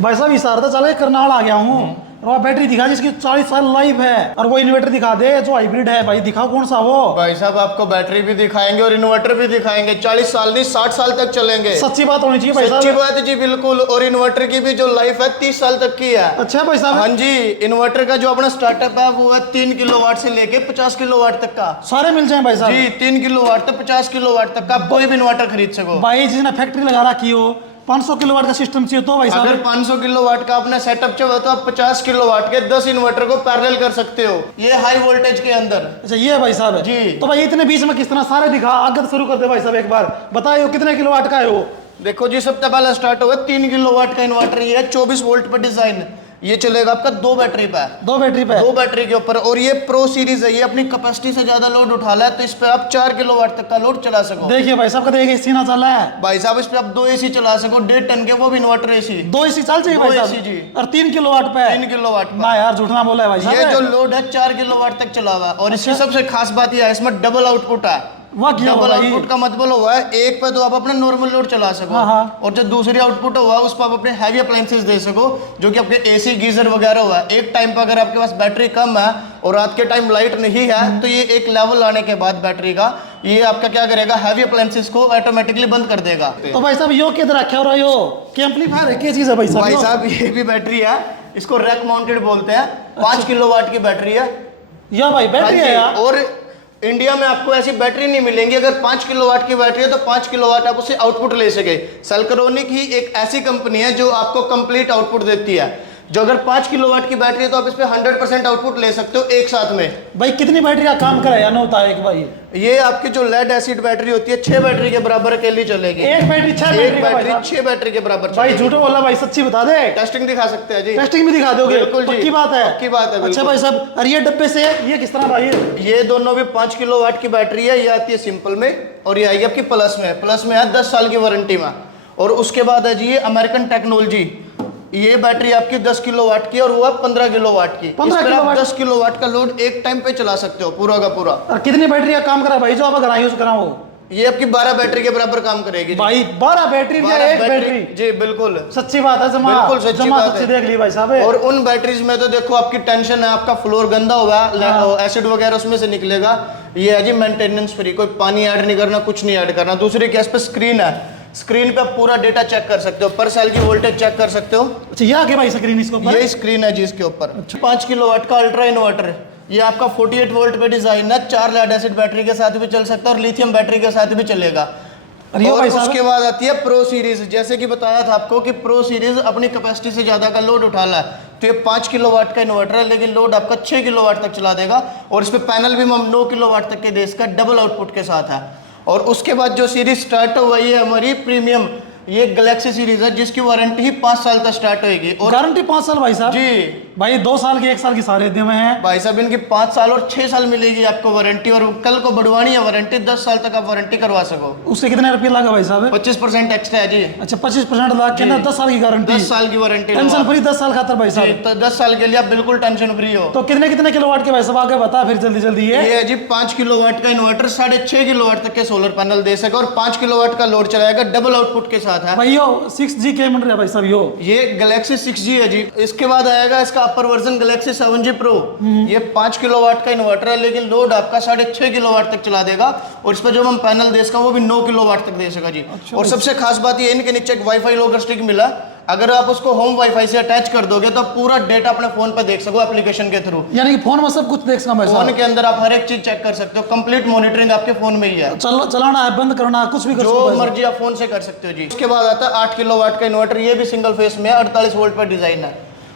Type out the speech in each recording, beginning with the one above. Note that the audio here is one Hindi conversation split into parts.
भाई साहब इस साल तो चल करनाल आ गया हूँ और वहाँ बैटरी दिखा जिसकी 40 साल लाइफ है, और वो इन्वर्टर दिखा दे जो हाइब्रिड है। भाई दिखाओ कौन सा वो। भाई साहब आपको बैटरी भी दिखाएंगे और इन्वर्टर भी दिखाएंगे। 40 साल नहीं 60 साल तक चलेंगे। सच्ची बात होनी चाहिए भाई साहब। सच्ची बात है जी, बिल्कुल। और इन्वर्टर की भी जो लाइफ है 30 साल तक की है। अच्छा भाई साहब। हाँ जी, इन्वर्टर का जो अपना स्टार्टअप है वो है 3 किलोवाट से लेके 50 किलोवाट तक का। सारे मिल जाए भाई साहब जी, 3 किलोवाट तो 50 किलोवाट तक का आप कोई भी इन्वर्टर खरीद सको। भाई जिसने फैक्ट्री लगा रखी हो 500 किलोवाट का सिस्टम चाहिए तो भाई अगर साहब 500 किलोवाट का अपना सेटअप चाहिए तो आप 50 किलोवाट के 10 इन्वर्टर को पैरेलल कर सकते हो, ये हाई वोल्टेज के अंदर। अच्छा ये है भाई साहब जी। तो भाई इतने बीच में किस तरह सारे दिखा आगे तो शुरू कर दे भाई साहब, एक बार बताइए कितने किलोवाट का है वो। देखो जी, सबसे पहला स्टार्ट होगा 3 किलोवाट का इन्वर्टर। ये है 24 वोल्ट पर डिजाइन। ये चलेगा आपका 2 बैटरी पे। 2 बैटरी पे। 2 बैटरी के ऊपर। और ये प्रो सीरीज है, ये अपनी कैपेसिटी से ज्यादा लोड उठा ला है, तो इस पे आप 4 किलोवाट तक का लोड चला सको। देखिए भाई साहब का एसी ना चल रहा है भाई साहब इस पे आप 2 एसी चला सको, 1.5 टन के, वो भी इन्वर्टर एसी। 2 एसी चल चाहिए भाई 2 साहब AC जी। और 3 किलोवाट पे। 3 किलोवाट ना यार झूठ ना बोला है भाई ये जो साहब। लोड है 4 किलोवाट तक चला हुआ है। और इसकी सबसे खास बात यह है, इसमें डबल आउटपुट है। वाह क्या डबल बोला ये। आउटपुट का मतलब हुआ है एक पे तो आप अपना नॉर्मल लोड चला सको, हाँ। और जो दूसरी आउटपुट हुआ है उस पर आप अपने हैवी अप्लायंसेस दे सको, जो कि आपके एसी गीजर वगैरह हुआ है। एक टाइम पर अगर आपके पास बैटरी कम है और रात के टाइम लाइट नहीं है, तो ये एक लेवल आने के बाद बैटरी का ये आपका क्या करेगा, हैवी अप्लायंसेस को ऑटोमेटिकली बंद कर देगा। तो भाई साहब यो किधर रखा हो यो कि एम्पलीफायर है, क्या चीज है भाई साहब। भाई साहब ये भी बैटरी है, इसको रैक माउंटेड बोलते हैं। 5 किलोवाट की बैटरी है। या भाई बैटरी है यार। और इंडिया में आपको ऐसी बैटरी नहीं मिलेंगी। अगर 5 किलोवाट की बैटरी है तो 5 किलोवाट आप उससे आउटपुट ले सके। सेल्क्रोनिक ही एक ऐसी कंपनी है जो आपको कंप्लीट आउटपुट देती है। जो अगर 5 किलोवाट की बैटरी है तो आप इस पे 100% आउटपुट ले सकते हो एक साथ में। भाई कितनी बैटरी का काम करे या ना होता है एक भाई। ये आपकी जो लेड एसिड बैटरी होती है 6 बैटरी के बराबर अकेली चलेगी। एक बैटरी 6 एक बैटरी का भाई बैटरी साहब। 6 बैटरी के बराबर भाई चलेगी। झूठो बोला भाई, सच्ची बता दे। टेस्टिंग दिखा सकते हैं जी। टेस्टिंग भी दिखा दोगे। बिल्कुल जी। पक्की बात है। पक्की बात है, अच्छा बिल्कुल। भाई साहब और ये डब्बे से ये किस तरह भाई। ये दोनों भी 5 किलोवाट की बैटरी है। ये आती है सिंपल में और ये आएगी आपकी प्लस में। प्लस में है 10 साल की वारंटी में। और उसके बाद है जी ये अमेरिकन टेक्नोलॉजी। ये बैटरी आपकी 10 किलोवाट की और वो है 15 किलोवाट की। 15 इस पर आप किलोवाट। 10 किलोवाट का लोड एक टाइम पे चला सकते हो पूरा का पूरा। और कितनी बैटरी का काम करा भाई जो आप अगर यूज करा वो। ये आपकी 12 बैटरी के बराबर काम करेगी जी। भाई 12 बैटरी या 12 एक बैटरी। जी बिल्कुल। सच्ची बात है जमा। बिल्कुल सच्ची जमा बात सच्ची है। देख ली भाई साहब। और उन बैटरीज में तो देखो आपकी टेंशन है, आपका फ्लोर गंदा हुआ है, एसिड वगैरह उसमें से निकलेगा। ये है जी मेंटेनेंस फ्री, कोई पानी ऐड नहीं करना, कुछ नहीं ऐड करना। दूसरी केस पे स्क्रीन है, स्क्रीन पे आप पूरा डेटा चेक कर सकते हो, पर सेल की वोल्टेज चेक कर सकते हो। अच्छा ये आगे भाई स्क्रीन इसको ऊपर। ये स्क्रीन है जी इसके ऊपर। 5 किलोवाट का अल्ट्रा इन्वर्टर। ये आपका 48 वोल्ट पे डिजाइन है। 4 लेड एसिड बैटरी के साथ भी चल सकता है और लिथियम बैटरी के साथ भी चलेगा। और ये और भाई साहब उसके बाद आती है प्रो सीरीज। जैसे कि बताया था आपको कि प्रो सीरीज अपनी कैपेसिटी से ज्यादा का लोड उठा ला है। तो ये 5 किलोवाट का इन्वर्टर है, लेकिन लोड आपका 6 किलोवाट तक चला देगा। और इस पे पैनल भी हम 9 किलोवाट तक के दे इसका डबल आउटपुट के साथ है। और उसके बाद जो सीरीज स्टार्ट हुआ है हमारी प्रीमियम, ये गैलेक्सी सीरीज है जिसकी वारंटी ही 5 साल तक स्टार्ट होगी। और गारंटी 5 साल भाई साहब। जी भाई 2 साल की 1 साल की सारे दे में है भाई साहब, इनकी 5 साल और 6 साल मिलेगी आपको वारंटी। और कल को बढ़वानी है वारंटी, 10 साल तक आप वारंटी करवा सको। उससे कितने रुपये लगा भाई साहब। 25% एक्स्ट्रा है जी। अच्छा 25% लगा के ना 10 साल की गारंटी। 10 साल की वारंटी। टेंशन फ्री 10 साल खातर भाई जी, साहब। तो 10 साल के लिए आप बिल्कुल टेंशन फ्री हो। तो कितने कितने किलोवाट के भाई साहब आगे बता फिर जल्दी जल्दी ये है जी 5 किलोवाट का इन्वर्टर 6.5 किलोवाट तक के सोलर पैनल दे सके और 5 किलोवाट का लोड चलाएगा, डबल आउटपुट के साथ है। भाई यो 6G के मिनट है भाई साहब यो। ये गैलेक्सी 6G है जी। इसके बाद आएगा इसका अपर वर्जन गैलेक्सी 7G प्रो। ये 5 किलोवाट का इन्वर्टर है, लेकिन लोड आपका 6.5 किलोवाट तक चला देगा। और इस पर जो हम पैनल दे सका वो भी 9 किलोवाट तक दे सका जी। और सबसे खास बात ये इनके नीचे एक वाईफाई लॉकर स्टिक मिला। अगर आप उसको होम वाईफाई से अटैच कर दोगे तो आप पूरा डेटा अपने फोन पर देख सको एप्लीकेशन के थ्रू। यानी कि फोन में सब कुछ देख सकता भाई फोन साहब। के अंदर आप हर एक चीज चेक कर सकते हो। कंप्लीट मॉनिटरिंग आपके फोन में ही है। चलाना है, बंद करना है, कुछ भी कर सकते हो जो भाई साहब। मर्जी आप फोन से कर सकते हो जी। उसके बाद आता है 8 किलोवाट का इन्वर्टर। ये भी सिंगल फेस में है, 48 वोल्ट पर डिजाइन है।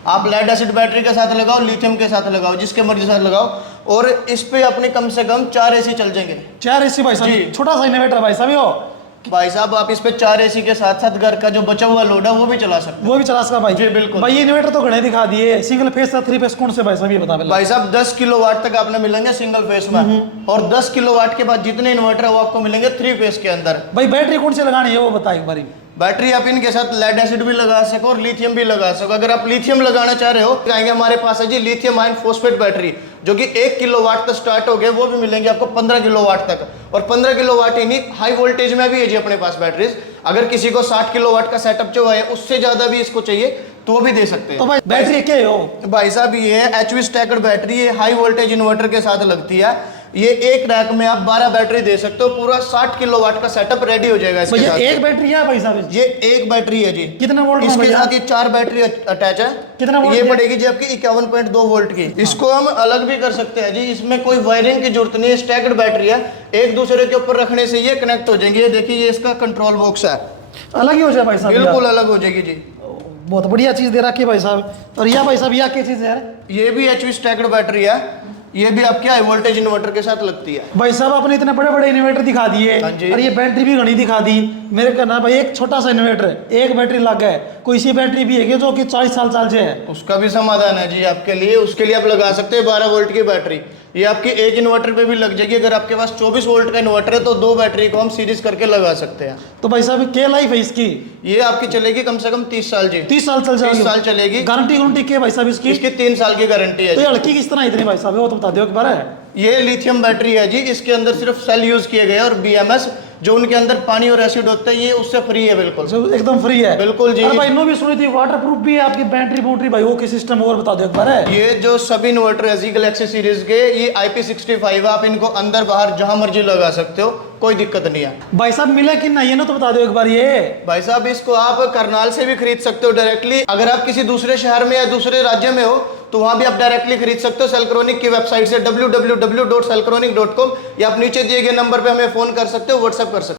आप लेड एसिड बैटरी के साथ लगाओ, लिथियम के साथ लगाओ, जिसके मर्जी साथ लगाओ। और इस पे अपने कम से कम 4 एसी चल जाएंगे। 4 AC भाई जी। साहब। छोटा सा इन्वर्टर भाई साहब यो। भाई साहब आप इस पे 4 एसी के साथ साथ घर का जो बचा हुआ लोड है वो भी चला सकते वो भी चला सकता भाई। जी, बिल्कुल। भाई ये इन्वर्टर तो घने दिखा दिए, सिंगल फेस था 3 फेस कौन से भाई साहब ये बता हो। पहले। भाई साहब 10 किलोवाट तक आपने मिलेंगे सिंगल फेस में। और 10 किलोवाट के बाद जितने इन्वर्टर है वो आपको मिलेंगे 3 फेस के अंदर। भाई बैटरी कौन सी लगानी है वो बता एक बारी। बैटरी आप इनके साथ लेड एसिड भी लगा सको और लिथियम भी लगा सको। अगर आप लिथियम लगाना चाह रहे हो तो आएंगे हमारे पास है जी लिथियम आयन फॉस्फेट बैटरी, जो कि 1 किलोवाट तक स्टार्ट हो गए। वो भी मिलेंगे आपको 15 किलोवाट तक। और 15 किलोवाट ही नहीं, हाई वोल्टेज में भी है जी अपने पास बैटरीज। अगर किसी को 60 किलोवाट का सेटअप चाहिए, उससे ज्यादा भी इसको चाहिए, तो वो भी दे सकते तो हैं। भाई बैटरी क्या है हो? भाई साहब ये है HV स्टैकर्ड बैटरी, ये हाई वोल्टेज इन्वर्टर के साथ लगती है। ये एक रैक में आप 12 बैटरी दे सकते हो, पूरा 60 किलोवाट का सेटअप रेडी हो जाएगा इसके भैया साथ। एक बैटरी है भाई साहब? ये एक बैटरी है जी। कितना वोल्ट का इसके भैया? साथ ये 4 बैटरी अटैच है। कितना वोल्ट ये की? पड़ेगी जी आपकी 51.2 वोल्ट की। इसको हम अलग भी कर सकते हैं जी, इसमें कोई वायरिंग की जरूरत नहीं है, स्टैक्ड बैटरी है, एक दूसरे के ऊपर रखने से ये कनेक्ट हो जाएंगे। ये देखिए ये इसका कंट्रोल बॉक्स है, अलग ही हो जाए भाई साहब? बिल्कुल अलग हो जाएगी जी। बहुत बढ़िया चीज दे रखी है भाई साहब। और यह भाई साहब यह क्या चीज है यार? ये भी HV स्टैक्ड बैटरी है, ये भी आपके हाई वोल्टेज इन्वर्टर के साथ लगती है। भाई साहब आपने इतने बड़े बड़े इन्वर्टर दिखा दिए हाँ जी। और ये बैटरी भी घनी दिखा दी। मेरे कहना भाई एक छोटा सा इन्वर्टर एक बैटरी लग है, कोई सी बैटरी भी है जो कि 40 साल चाल से है? उसका भी समाधान है जी आपके लिए, उसके लिए आप लगा सकते हैं 12 वोल्ट की बैटरी। ये आपकी एक इन्वर्टर पे भी लग जाएगी। अगर आपके पास 24 वोल्ट का इन्वर्टर है तो 2 बैटरी को हम सीरीज करके लगा सकते हैं। तो भाई साहब क्या लाइफ है इसकी? ये आपकी चलेगी कम से कम 30 साल जी। 30 साल चल 30 साल चलेगी। गारंटी गारंटी क्या है भाई साहब इसकी? इसकी 3 साल की गारंटी है तो जी। ये हल्की किस तरह इतनी भाई साहब, वो तो बता दो एक बार है। ये लिथियम बैटरी है जी, इसके अंदर सिर्फ सेल यूज किए गए हैं और BMS जो उनके अंदर पानी और एसिड होता है ये उससे फ्री है बिल्कुल। तो एकदम फ्री है? बिल्कुल जी। और भाई नो भी सुनी थी वाटर प्रूफ भी है आपकी बैटरी बूटरी भाई, वो क्या सिस्टम और बता दो एक बार है। ये जो सभी इन्वर्टर है जी गैलेक्सी सीरीज के, ये IP65 है, आप इनको अंदर बाहर जहां मर्जी लगा सकते हो, कोई दिक्कत नहीं है। भाई साहब मिला कि नहीं, ये ना तो बता दो एक बार ये। भाई साहब इसको आप करनाल से भी खरीद सकते हो डायरेक्टली। अगर आप किसी दूसरे शहर में या दूसरे राज्य में हो तो वहां भी आप डायरेक्टली खरीद सकते हो सेलक्रोनिक की वेबसाइट से www.selcronic.com, या आप नीचे दिए गए नंबर पे हमें फोन कर सकते हो, व्हाट्सएप कर सकते हो।